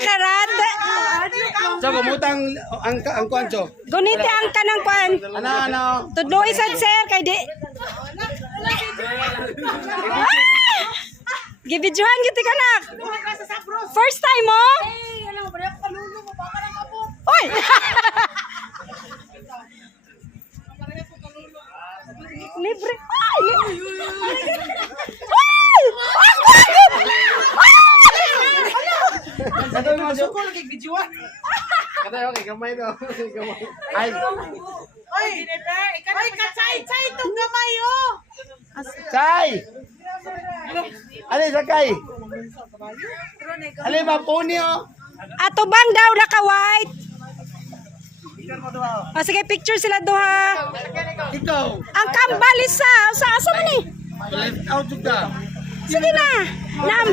Karate. So, kumutang ang kwanso. Guniti ang kanang kwan. Ano? Tudlo isad sir kay di. Gibidyohan kita kanak. First time mo? Oy. Libre. Ay! Kato mo suko lagi bijuan. Kato okay, gamay daw. Ay. Oy, kacay tong gamay oh. Chay. Ali sakay. Ali mapuni oh. Ato bang daw naka-white? O sige, picture sila duha. Ikaw. Ang kambal isa. Asa man ni? Left out ka. Sige na. Nam.